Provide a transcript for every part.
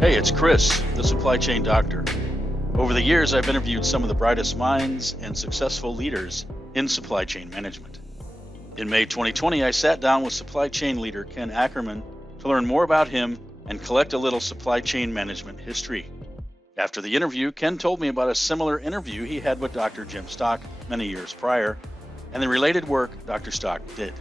Hey, it's Chris, the supply chain doctor. Over the years, I've interviewed some of the brightest minds and successful leaders in supply chain management. In May 2020, I sat down with supply chain leader Ken Ackerman to learn more about him and collect a little supply chain management history. After the interview, Ken told me about a similar interview he had with Dr. Jim Stock many years prior and the related work Dr. Stock did.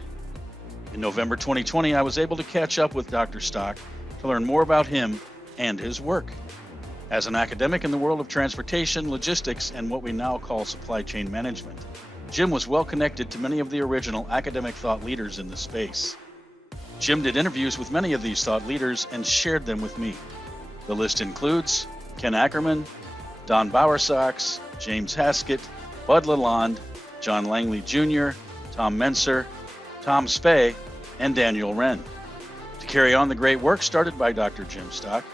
In November 2020, I was able to catch up with Dr. Stock to learn more about him and his work. As an academic in the world of transportation, logistics, and what we now call supply chain management, Jim was well connected to many of the original academic thought leaders in the space. Jim did interviews with many of these thought leaders and shared them with me. The list includes Ken Ackerman, Don Bowersox, James Haskett, Bud Lalonde, John Langley Jr., Tom Menser, Tom Speh, and Daniel Wren. To carry on the great work started by Dr. Jim Stock,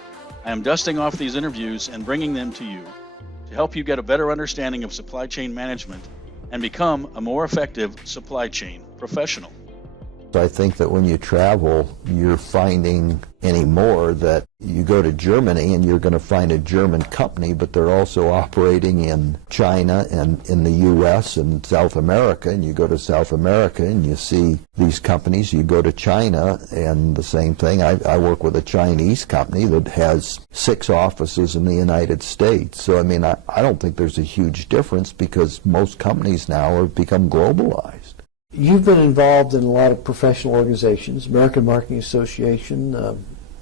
I am dusting off these interviews and bringing them to you to help you get a better understanding of supply chain management and become a more effective supply chain professional. I think that when you travel, you're finding anymore that you go to Germany and you're going to find a German company, but they're also operating in China and in the U.S. and South America, and you go to South America and you see these companies. You go to China and the same thing. I work with a Chinese company that has 6 offices in the United States. So, I mean, I don't think there's a huge difference because most companies now have become globalized. You've been involved in a lot of professional organizations, American Marketing Association,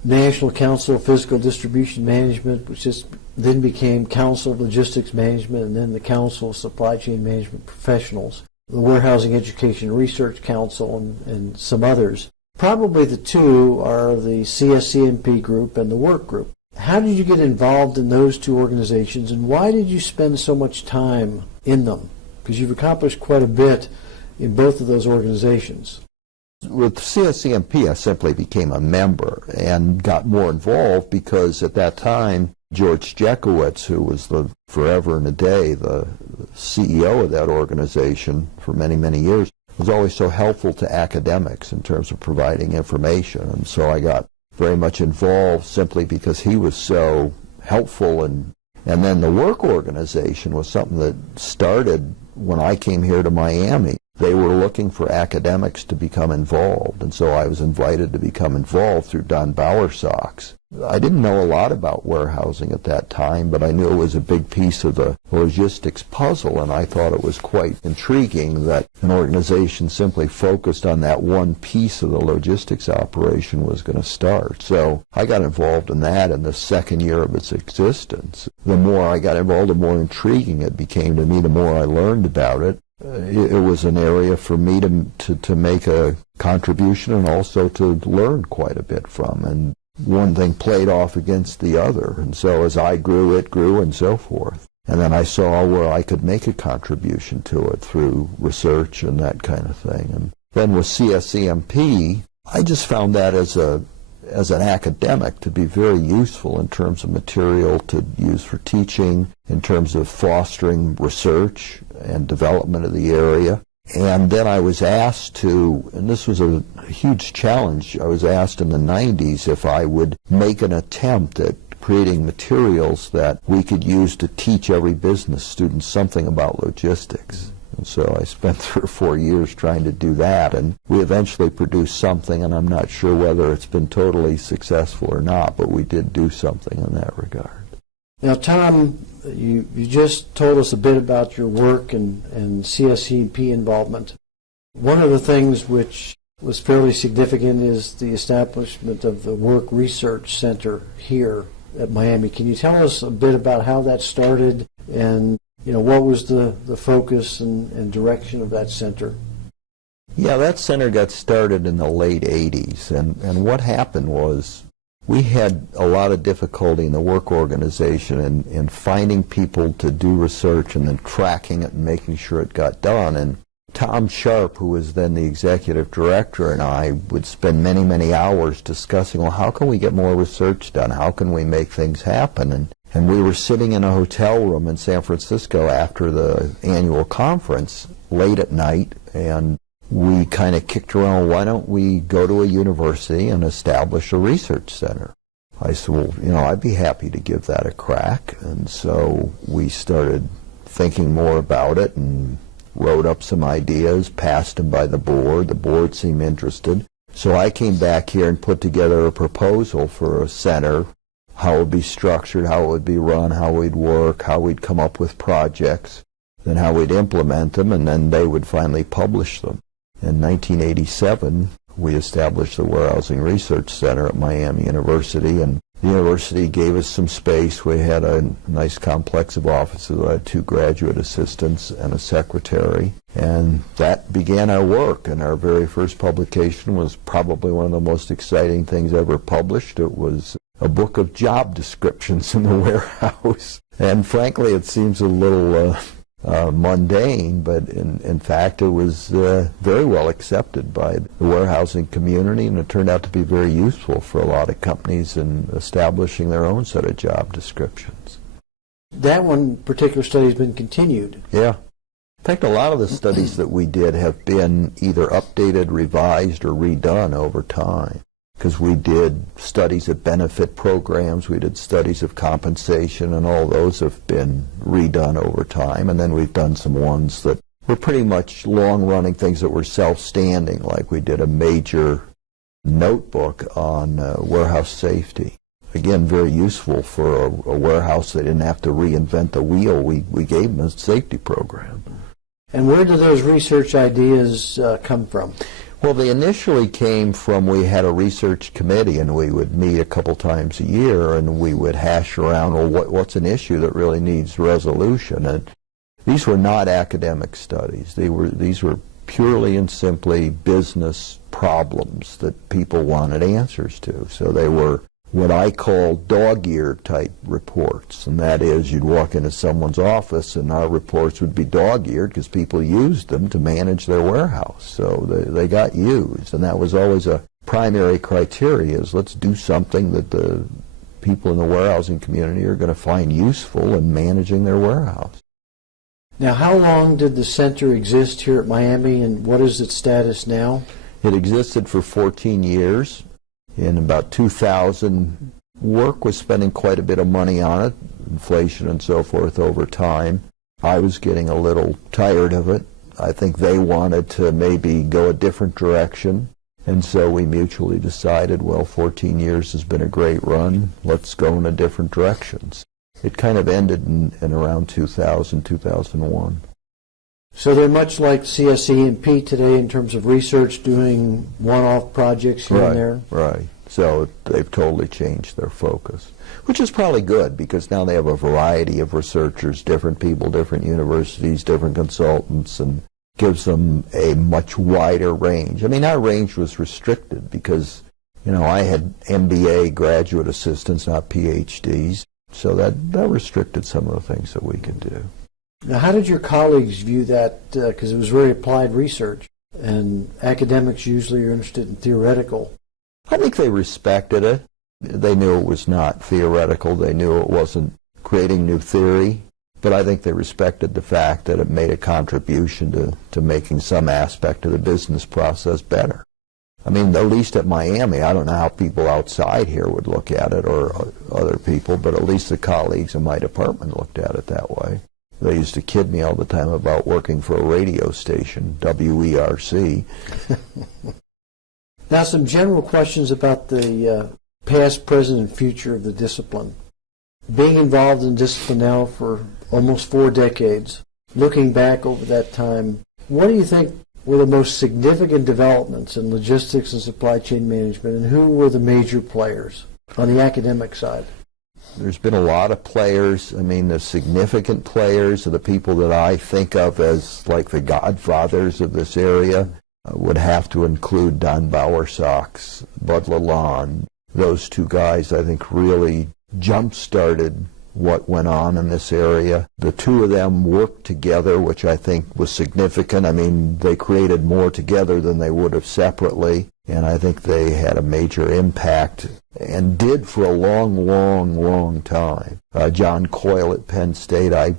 National Council of Physical Distribution Management, which then became Council of Logistics Management, and then the Council of Supply Chain Management Professionals, the Warehousing Education Research Council, and some others. Probably the two are the CSCMP group and the work group. How did you get involved in those two organizations, and why did you spend so much time in them? Because you've accomplished quite a bit in both of those organizations. With CSCMP, I simply became a member and got more involved because at that time, George Jekowitz, who was forever and a day the CEO of that organization for many, many years, was always so helpful to academics in terms of providing information. And so I got very much involved simply because he was so helpful. And then the work organization was something that started when I came here to Miami. They were looking for academics to become involved, and so I was invited to become involved through Don Bowersox. I didn't know a lot about warehousing at that time, but I knew it was a big piece of the logistics puzzle, and I thought it was quite intriguing that an organization simply focused on that one piece of the logistics operation was going to start. So I got involved in that in the second year of its existence. The more I got involved, the more intriguing it became to me, the more I learned about it. It was an area for me to make a contribution and also to learn quite a bit from. And one thing played off against the other. And so as I grew, it grew, and so forth. And then I saw where I could make a contribution to it through research and that kind of thing. And then with CSCMP, I just found that as an academic to be very useful in terms of material to use for teaching, in terms of fostering research and development of the area. And then I was asked to, and this was a huge challenge, I was asked in the 90s if I would make an attempt at creating materials that we could use to teach every business student something about logistics. And so I spent 3 or 4 years trying to do that, and we eventually produced something, and I'm not sure whether it's been totally successful or not, but we did do something in that regard. Now, Tom, you just told us a bit about your work and CSCMP involvement. One of the things which was fairly significant is the establishment of the Work Research Center here at Miami. Can you tell us a bit about how that started and what was the focus and direction of that center? Yeah, that center got started in the late 80s, and what happened was we had a lot of difficulty in the work organization in finding people to do research and then tracking it and making sure it got done. And Tom Sharp, who was then the executive director, and I would spend many, many hours discussing, well, how can we get more research done? How can we make things happen? And we were sitting in a hotel room in San Francisco after the annual conference late at night, and we kind of kicked around, why don't we go to a university and establish a research center? I said, well, I'd be happy to give that a crack. And so we started thinking more about it and wrote up some ideas, passed them by the board. The board seemed interested. So I came back here and put together a proposal for a center, how it would be structured, how it would be run, how we'd work, how we'd come up with projects, then how we'd implement them, and then they would finally publish them. In 1987, we established the Warehousing Research Center at Miami University, and the university gave us some space. We had a nice complex of offices. I had 2 graduate assistants and a secretary, and that began our work. And our very first publication was probably one of the most exciting things ever published. It was a book of job descriptions in the warehouse. And frankly, it seems a little mundane, but in fact it was very well accepted by the warehousing community, and it turned out to be very useful for a lot of companies in establishing their own set of job descriptions. That one particular study has been continued. Yeah. In fact, a lot of the studies that we did have been either updated, revised, or redone over time. Because we did studies of benefit programs, we did studies of compensation, and all those have been redone over time. And then we've done some ones that were pretty much long-running things that were self-standing, like we did a major notebook on warehouse safety. Again, very useful for a warehouse. They didn't have to reinvent the wheel. We gave them a safety program. And where do those research ideas come from? Well, they initially came from, we had a research committee, and we would meet a couple times a year, and we would hash around, well, what's an issue that really needs resolution? And these were not academic studies. These were purely and simply business problems that people wanted answers to. So they were what I call dog-eared type reports, and that is you'd walk into someone's office and our reports would be dog-eared because people used them to manage their warehouse. So they got used, and that was always a primary criteria, is let's do something that the people in the warehousing community are going to find useful in managing their warehouse. Now, how long did the center exist here at Miami, and what is its status now? It existed for 14 years. In about 2000, work was spending quite a bit of money on it, inflation and so forth over time. I was getting a little tired of it. I think they wanted to maybe go a different direction, and so we mutually decided, well, 14 years has been a great run, let's go in a different directions. It kind of ended in around 2000, 2001. So they're much like CSCMP today in terms of research, doing one-off projects here and there? Right. So they've totally changed their focus, which is probably good, because now they have a variety of researchers, different people, different universities, different consultants, and gives them a much wider range. I mean, our range was restricted because, I had MBA graduate assistants, not PhDs, so that restricted some of the things that we could do. Now, how did your colleagues view that? Because it was very applied research, and academics usually are interested in theoretical. I think they respected it. They knew it was not theoretical. They knew it wasn't creating new theory. But I think they respected the fact that it made a contribution to making some aspect of the business process better. I mean, at least at Miami, I don't know how people outside here would look at it, or other people, but at least the colleagues in my department looked at it that way. They used to kid me all the time about working for a radio station, WERC. Now, some general questions about the past, present, and future of the discipline. Being involved in discipline now for almost 4 decades, looking back over that time, what do you think were the most significant developments in logistics and supply chain management, and who were the major players on the academic side? There's been a lot of players. I mean, the significant players are the people that I think of as like the godfathers of this area. Would have to include Don Bowersox, Bud Lalonde. Those 2 guys, I think, really jump-started what went on in this area. The 2 of them worked together, which I think was significant. I mean, they created more together than they would have separately, and I think they had a major impact, and did for a long, long, long time. John Coyle at Penn State, I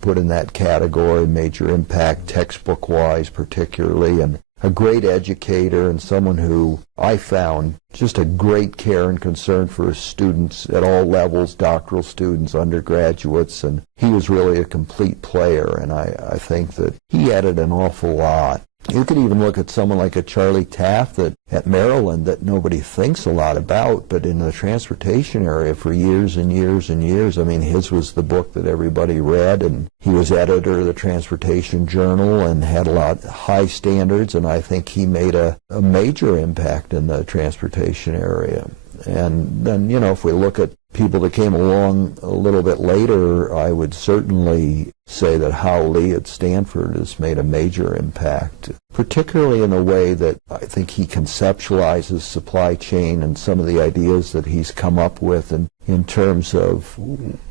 put in that category, major impact textbook-wise particularly, and a great educator and someone who I found just a great care and concern for his students at all levels, doctoral students, undergraduates, and he was really a complete player, and I think that he added an awful lot. You could even look at someone like a Charlie Taft at Maryland that nobody thinks a lot about, but in the transportation area for years and years and years. I mean, his was the book that everybody read, and he was editor of the Transportation Journal and had a lot high standards, and I think he made a major impact in the transportation area. And then, if we look at people that came along a little bit later, I would certainly say that Hal Lee at Stanford has made a major impact, particularly in a way that I think he conceptualizes supply chain and some of the ideas that he's come up with and in terms of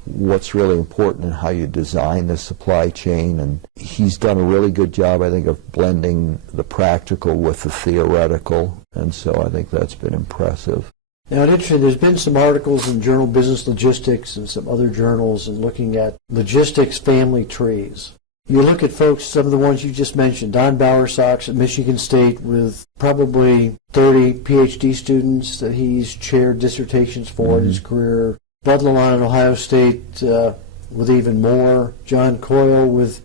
what's really important and how you design the supply chain. And he's done a really good job, I think, of blending the practical with the theoretical, and so I think that's been impressive. Now, it's interesting, there's been some articles in Journal Business Logistics and some other journals and looking at logistics family trees. You look at folks, some of the ones you just mentioned, Don Bowersox at Michigan State with probably 30 PhD students that he's chaired dissertations for in his career. Bud Lalonde at Ohio State with even more. John Coyle with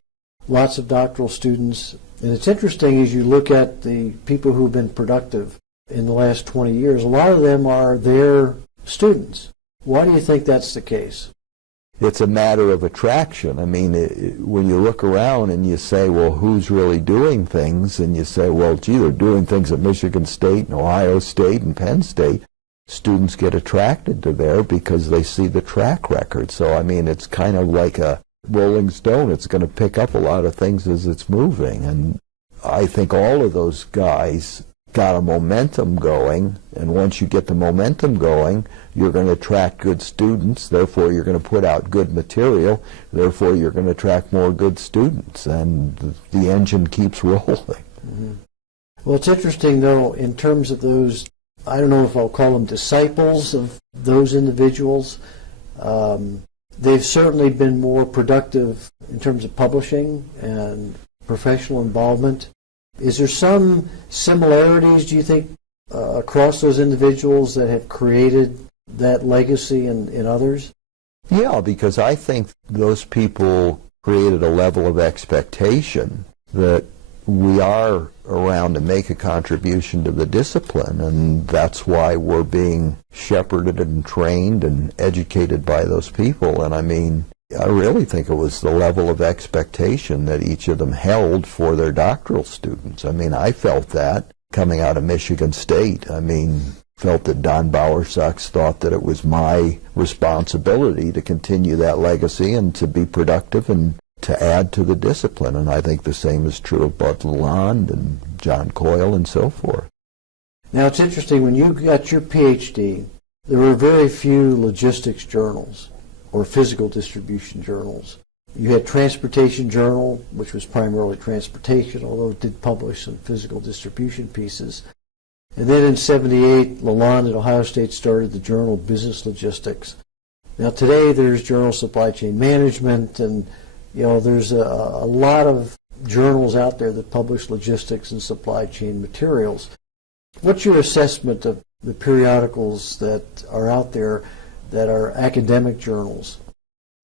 lots of doctoral students. And it's interesting as you look at the people who've been productive in the last 20 years, a lot of them are their students. Why do you think that's the case? It's a matter of attraction. I mean, when you look around and you say, well, who's really doing things? And you say, well, gee, they're doing things at Michigan State and Ohio State and Penn State. Students get attracted to there because they see the track record. So, I mean, it's kind of like a rolling stone. It's going to pick up a lot of things as it's moving. And I think all of those guys got a momentum going, and once you get the momentum going, you're going to attract good students, therefore you're going to put out good material, therefore you're going to attract more good students, and the engine keeps rolling. Mm-hmm. Well, it's interesting, though, in terms of those, I don't know if I'll call them disciples of those individuals, they've certainly been more productive in terms of publishing and professional involvement. Is there some similarities, do you think, across those individuals that have created that legacy in others? Yeah, because I think those people created a level of expectation that we are around to make a contribution to the discipline, and that's why we're being shepherded and trained and educated by those people. And I mean, I really think it was the level of expectation that each of them held for their doctoral students. I mean, I felt that coming out of Michigan State. I mean, felt that Don Bowersox thought that it was my responsibility to continue that legacy and to be productive and to add to the discipline. And I think the same is true of Bud Lalonde and John Coyle and so forth. Now, it's interesting, when you got your PhD, there were very few logistics journals or physical distribution journals. You had Transportation Journal, which was primarily transportation, although it did publish some physical distribution pieces. And then in '78, Lalonde at Ohio State started the Journal Business Logistics. Now today there's Journal Supply Chain Management, and there's a lot of journals out there that publish logistics and supply chain materials. What's your assessment of the periodicals that are out there that are academic journals?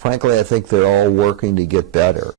Frankly, I think they're all working to get better.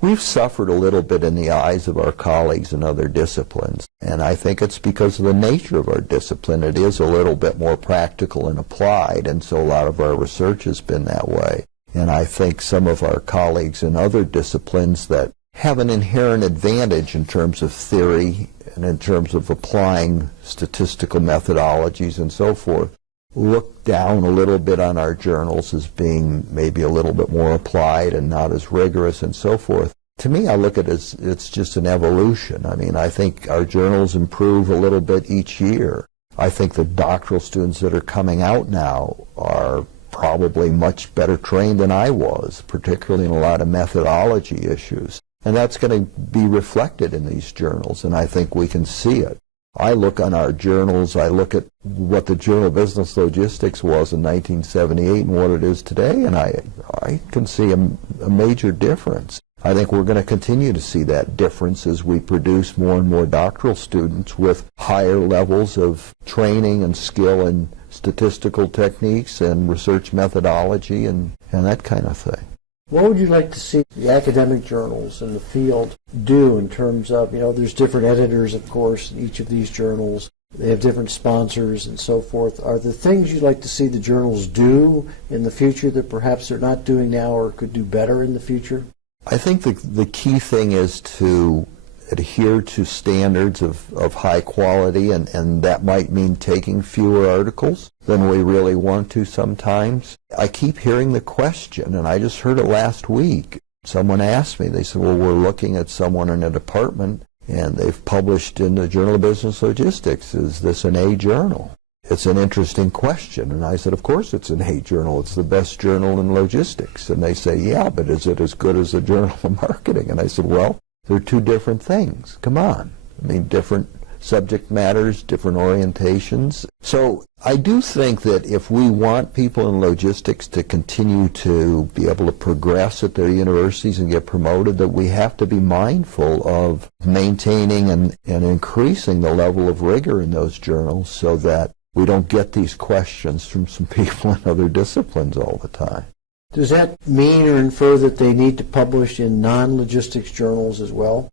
We've suffered a little bit in the eyes of our colleagues in other disciplines, and I think it's because of the nature of our discipline. It is a little bit more practical and applied, and so a lot of our research has been that way. And I think some of our colleagues in other disciplines that have an inherent advantage in terms of theory and in terms of applying statistical methodologies and so forth look down a little bit on our journals as being maybe a little bit more applied and not as rigorous and so forth. To me, I look at it as it's just an evolution. I mean, I think our journals improve a little bit each year. I think the doctoral students that are coming out now are probably much better trained than I was, particularly in a lot of methodology issues. And that's going to be reflected in these journals, and I think we can see it. I look on our journals, I look at what the Journal of Business Logistics was in 1978 and what it is today, and I can see a major difference. I think we're going to continue to see that difference as we produce more and more doctoral students with higher levels of training and skill in statistical techniques and research methodology and that kind of thing. What would you like to see the academic journals in the field do in terms of, there's different editors, of course, in each of these journals. They have different sponsors and so forth. Are there things you'd like to see the journals do in the future that perhaps they're not doing now or could do better in the future? I think the key thing is to adhere to standards of high quality, and that might mean taking fewer articles than we really want to sometimes. I keep hearing the question, and I just heard it last week. Someone asked me, they said, well, we're looking at someone in a department, and they've published in the Journal of Business Logistics. Is this an A journal? It's an interesting question. And I said, of course it's an A journal. It's the best journal in logistics. And they say, yeah, but is it as good as the Journal of Marketing? And I said, well, they're two different things. Come on. I mean, different subject matters, different orientations. So I do think that if we want people in logistics to continue to be able to progress at their universities and get promoted, that we have to be mindful of maintaining and increasing the level of rigor in those journals so that we don't get these questions from some people in other disciplines all the time. Does that mean or infer that they need to publish in non-logistics journals as well?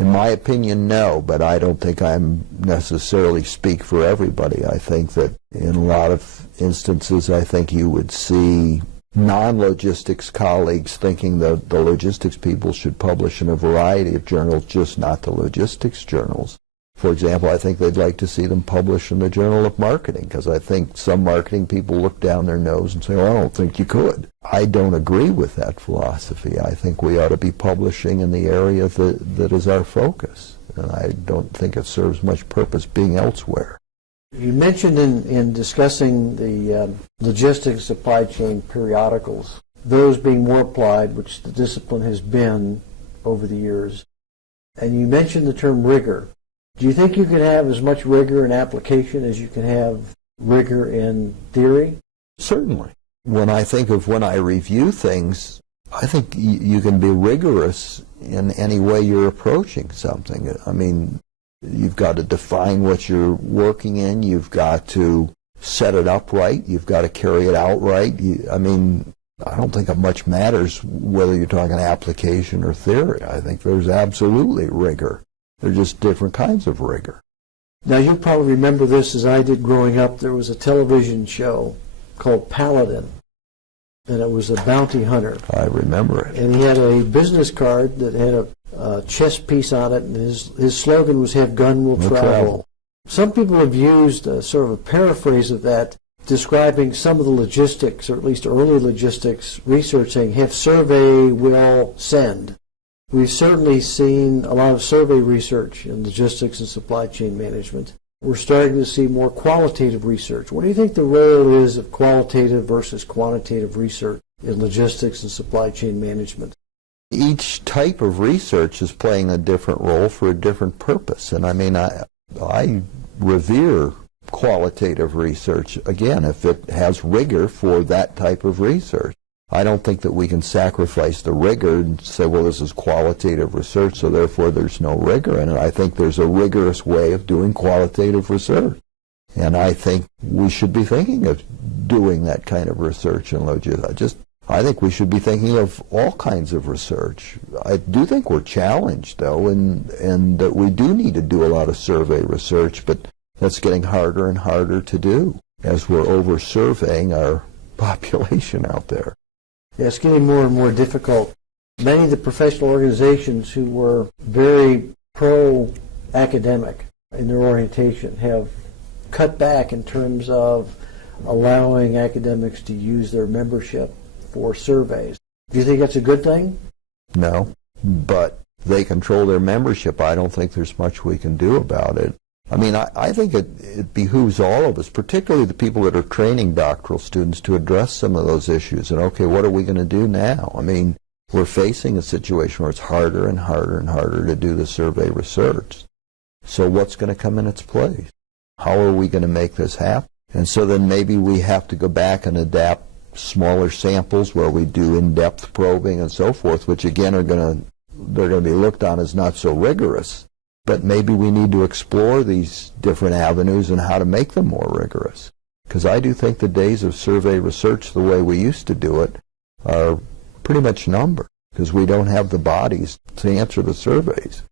In my opinion, no, but I don't think I'm necessarily speak for everybody. I think that in a lot of instances, I think you would see non-logistics colleagues thinking that the logistics people should publish in a variety of journals, just not the logistics journals. For example, I think they'd like to see them publish in the Journal of Marketing, because I think some marketing people look down their nose and say, well, I don't think you could. I don't agree with that philosophy. I think we ought to be publishing in the area that is our focus, and I don't think it serves much purpose being elsewhere. You mentioned in discussing the logistics supply chain periodicals, those being more applied, which the discipline has been over the years, and you mentioned the term rigor. Do you think you can have as much rigor in application as you can have rigor in theory? Certainly. When I review things, I think you can be rigorous in any way you're approaching something. I mean, you've got to define what you're working in. You've got to set it up right. You've got to carry it out right. I don't think it much matters whether you're talking application or theory. I think there's absolutely rigor. They're just different kinds of rigor. Now, you probably remember this as I did growing up. There was a television show called Paladin, and it was a bounty hunter. I remember it. And he had a business card that had a chess piece on it, and his slogan was, "Have gun, will travel." Some people have used sort of a paraphrase of that, describing some of the logistics, or at least early logistics research, saying, have survey, will send. We've certainly seen a lot of survey research in logistics and supply chain management. We're starting to see more qualitative research. What do you think the role is of qualitative versus quantitative research in logistics and supply chain management? Each type of research is playing a different role for a different purpose. And I mean, I revere qualitative research, again, if it has rigor for that type of research. I don't think that we can sacrifice the rigor and say, well, this is qualitative research, so therefore there's no rigor in it. I think there's a rigorous way of doing qualitative research. And I think we should be thinking of doing that kind of research in logistics. I think we should be thinking of all kinds of research. I do think we're challenged, though, and that we do need to do a lot of survey research, but that's getting harder and harder to do as we're over-surveying our population out there. Yeah, it's getting more and more difficult. Many of the professional organizations who were very pro-academic in their orientation have cut back in terms of allowing academics to use their membership for surveys. Do you think that's a good thing? No, but they control their membership. I don't think there's much we can do about it. I mean, I think it behooves all of us, particularly the people that are training doctoral students, to address some of those issues. And, okay, what are we going to do now? I mean, we're facing a situation where it's harder and harder and harder to do the survey research. So what's going to come in its place? How are we going to make this happen? And so then maybe we have to go back and adapt smaller samples where we do in-depth probing and so forth, which again they're going to be looked on as not so rigorous. But maybe we need to explore these different avenues and how to make them more rigorous. Because I do think the days of survey research the way we used to do it are pretty much numbered, because we don't have the bodies to answer the surveys.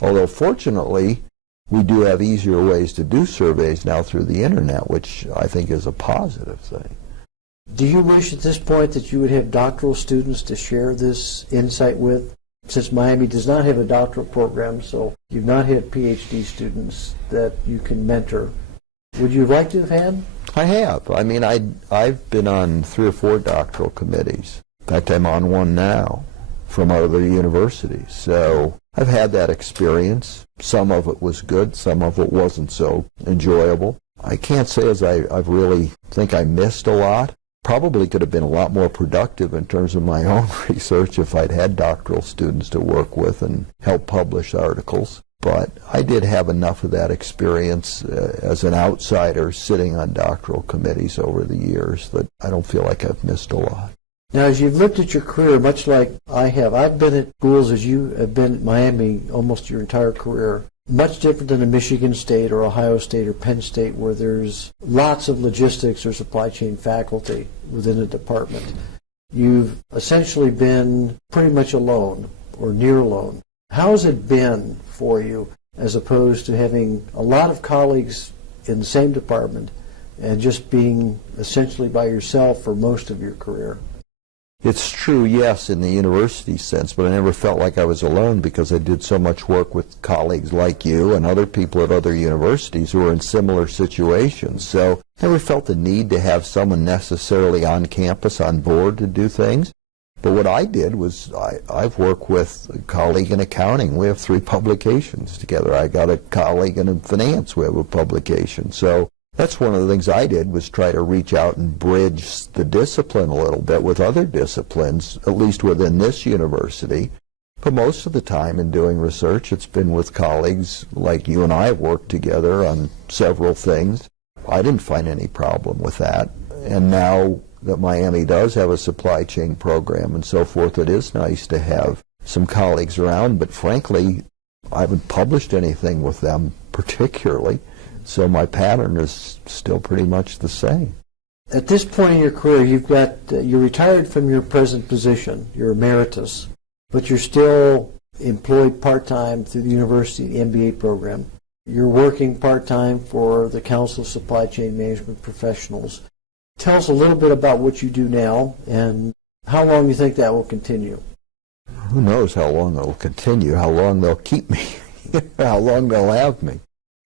Although fortunately, we do have easier ways to do surveys now through the internet, which I think is a positive thing. Do you wish at this point that you would have doctoral students to share this insight with? Since Miami does not have a doctoral program, so you've not had PhD students that you can mentor, would you like to have had? I have. I mean, I've been on 3 or 4 doctoral committees. In fact, I'm on one now from other universities. So I've had that experience. Some of it was good, some of it wasn't so enjoyable. I can't say as I've really think I missed a lot. Probably could have been a lot more productive in terms of my own research if I'd had doctoral students to work with and help publish articles. But I did have enough of that experience as an outsider sitting on doctoral committees over the years that I don't feel like I've missed a lot. Now, as you've looked at your career, much like I have, I've been at schools as you have been at Miami almost your entire career. Much different than a Michigan State or Ohio State or Penn State, where there's lots of logistics or supply chain faculty within a department. You've essentially been pretty much alone or near alone. How has it been for you as opposed to having a lot of colleagues in the same department and just being essentially by yourself for most of your career? It's true, yes, in the university sense, but I never felt like I was alone because I did so much work with colleagues like you and other people at other universities who were in similar situations. So I never felt the need to have someone necessarily on campus, on board to do things. But what I did was I've worked with a colleague in accounting. We have 3 publications together. I got a colleague in finance. We have a publication. So that's one of the things I did, was try to reach out and bridge the discipline a little bit with other disciplines, at least within this university. But most of the time in doing research, it's been with colleagues like you and I have worked together on several things. I didn't find any problem with that. And now that Miami does have a supply chain program and so forth, it is nice to have some colleagues around. But frankly, I haven't published anything with them particularly. So my pattern is still pretty much the same. At this point in your career, you're retired from your present position, you're emeritus, but you're still employed part-time through the university MBA program. You're working part-time for the Council of Supply Chain Management Professionals. Tell us a little bit about what you do now and how long you think that will continue. Who knows how long it will continue, how long they'll keep me, how long they'll have me.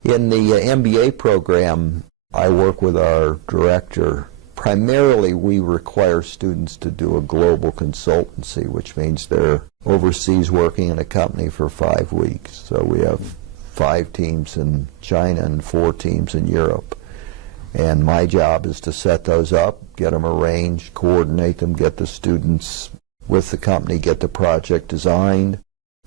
In the MBA program, I work with our director. Primarily, we require students to do a global consultancy, which means they're overseas working in a company for 5 weeks. So we have 5 teams in China and 4 teams in Europe. And my job is to set those up, get them arranged, coordinate them, get the students with the company, get the project designed,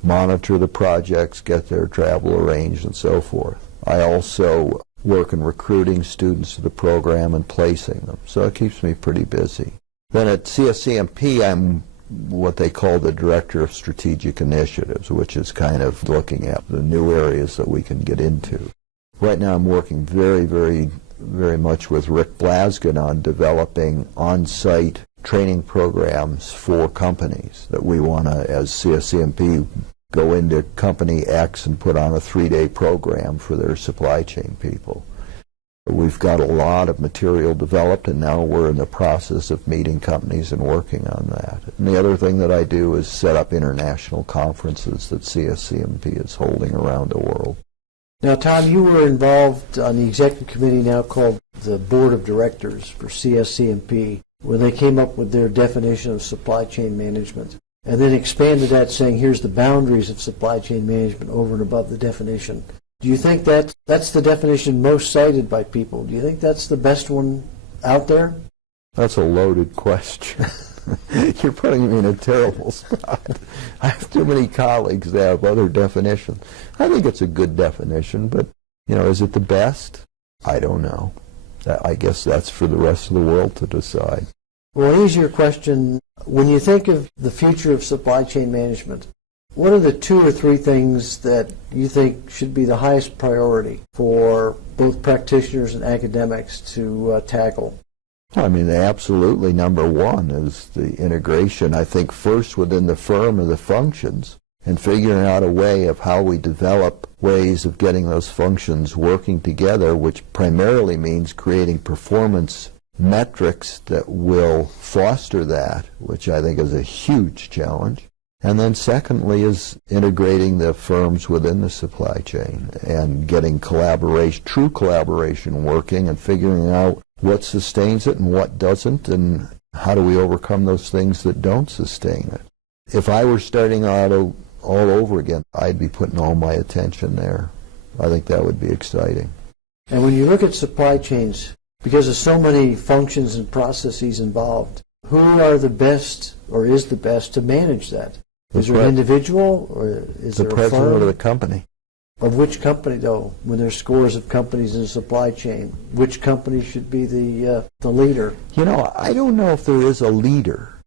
monitor the projects, get their travel arranged, and so forth. I also work in recruiting students to the program and placing them, so it keeps me pretty busy. Then at CSCMP, I'm what they call the Director of Strategic Initiatives, which is kind of looking at the new areas that we can get into. Right now I'm working very much with Rick Blaskin on developing on-site training programs for companies that we want to, as CSCMP, go into company X and put on a 3-day program for their supply chain people. We've got a lot of material developed, and now we're in the process of meeting companies and working on that. And the other thing that I do is set up international conferences that CSCMP is holding around the world. Now, Tom, you were involved on the executive committee now called the Board of Directors for CSCMP, where they came up with their definition of supply chain management, and then expanded that, saying here's the boundaries of supply chain management over and above the definition. Do you think that's the definition most cited by people? Do you think that's the best one out there? That's a loaded question. You're putting me in a terrible spot. I have too many colleagues that have other definitions. I think it's a good definition, but, is it the best? I don't know. I guess that's for the rest of the world to decide. Well, an easier question, when you think of the future of supply chain management, what are the 2 or 3 things that you think should be the highest priority for both practitioners and academics to tackle? I mean, absolutely number one is the integration, I think, first within the firm of the functions and figuring out a way of how we develop ways of getting those functions working together, which primarily means creating performance metrics that will foster that, which I think is a huge challenge. And then secondly is integrating the firms within the supply chain and getting collaboration, true collaboration working and figuring out what sustains it and what doesn't, and how do we overcome those things that don't sustain it. If I were starting out all over again, I'd be putting all my attention there. I think that would be exciting. And when you look at supply chains, because of so many functions and processes involved, who are the best or is the best to manage that? Is there an individual or is there a firm? The president of the company. Of which company, though? When there's scores of companies in the supply chain, which company should be the leader? You know, I don't know if there is a leader.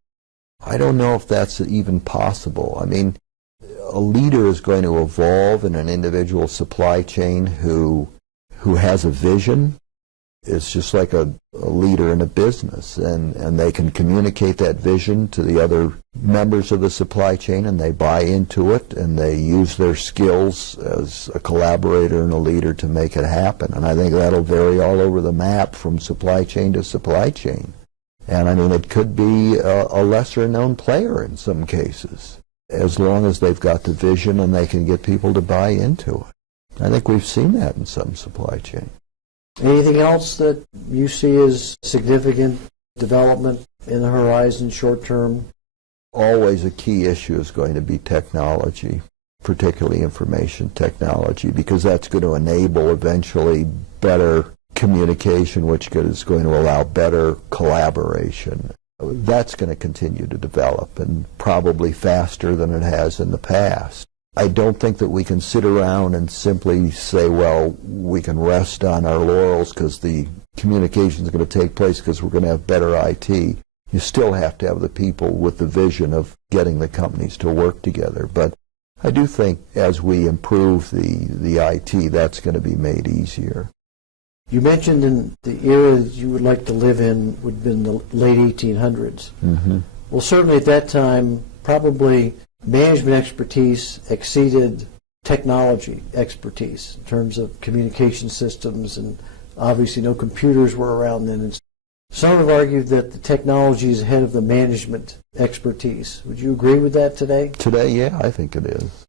I don't know if that's even possible. I mean, a leader is going to evolve in an individual supply chain who has a vision. It's just like a leader in a business, and they can communicate that vision to the other members of the supply chain, and they buy into it, and they use their skills as a collaborator and a leader to make it happen. And I think that'll vary all over the map from supply chain to supply chain. And I mean, it could be a lesser-known player in some cases, as long as they've got the vision and they can get people to buy into it. I think we've seen that in some supply chain. Anything else that you see as significant development in the horizon short term? Always a key issue is going to be technology, particularly information technology, because that's going to enable eventually better communication, which is going to allow better collaboration. That's going to continue to develop, and probably faster than it has in the past. I don't think that we can sit around and simply say, well, we can rest on our laurels because the communication is going to take place because we're going to have better IT. You still have to have the people with the vision of getting the companies to work together. But I do think as we improve the IT, that's going to be made easier. You mentioned in the era that you would like to live in would have been the late 1800s. Mm-hmm. Well, certainly at that time, probably management expertise exceeded technology expertise in terms of communication systems, and obviously no computers were around then. And some have argued that the technology is ahead of the management expertise. Would you agree with that today? Today, yeah, I think it is.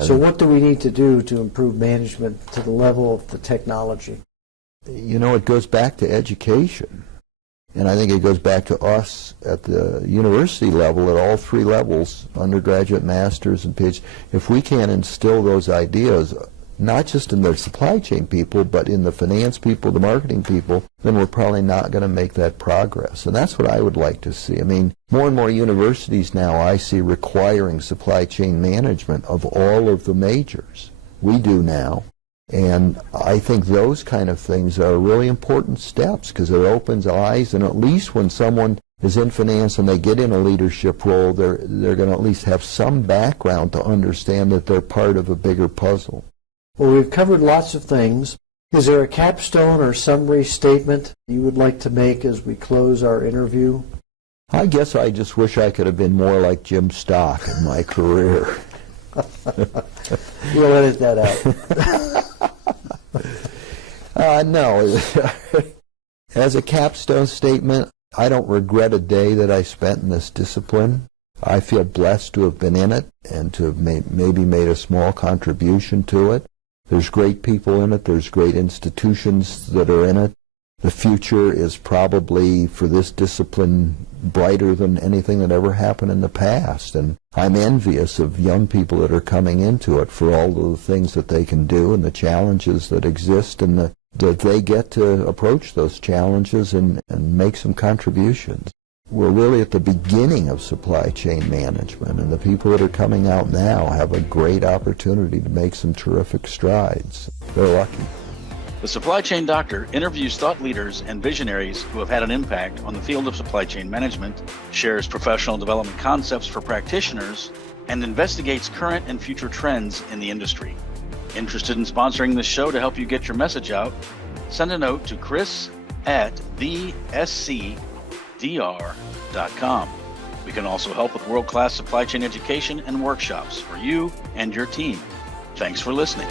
So what do we need to do to improve management to the level of the technology? You know, it goes back to education. And I think it goes back to us at the university level, at all 3 levels, undergraduate, master's, and PhD. If we can't instill those ideas, not just in the supply chain people, but in the finance people, the marketing people, then we're probably not going to make that progress. And that's what I would like to see. I mean, more and more universities now I see requiring supply chain management of all of the majors. We do now. And I think those kind of things are really important steps because it opens eyes, and at least when someone is in finance and they get in a leadership role, they're going to at least have some background to understand that they're part of a bigger puzzle. Well, we've covered lots of things. Is there a capstone or summary statement you would like to make as we close our interview? I guess I just wish I could have been more like Jim Stock in my career. We'll edit that out. No. As a capstone statement, I don't regret a day that I spent in this discipline. I feel blessed to have been in it and to have maybe made a small contribution to it. There's great people in it. There's great institutions that are in it. The future is probably, for this discipline, brighter than anything that ever happened in the past. And I'm envious of young people that are coming into it for all of the things that they can do and the challenges that exist, and that they get to approach those challenges and make some contributions. We're really at the beginning of supply chain management, and the people that are coming out now have a great opportunity to make some terrific strides. They're lucky. The Supply Chain Doctor interviews thought leaders and visionaries who have had an impact on the field of supply chain management, shares professional development concepts for practitioners, and investigates current and future trends in the industry. Interested in sponsoring this show to help you get your message out? Send a note to chris@thescdr.com. We can also help with world-class supply chain education and workshops for you and your team. Thanks for listening.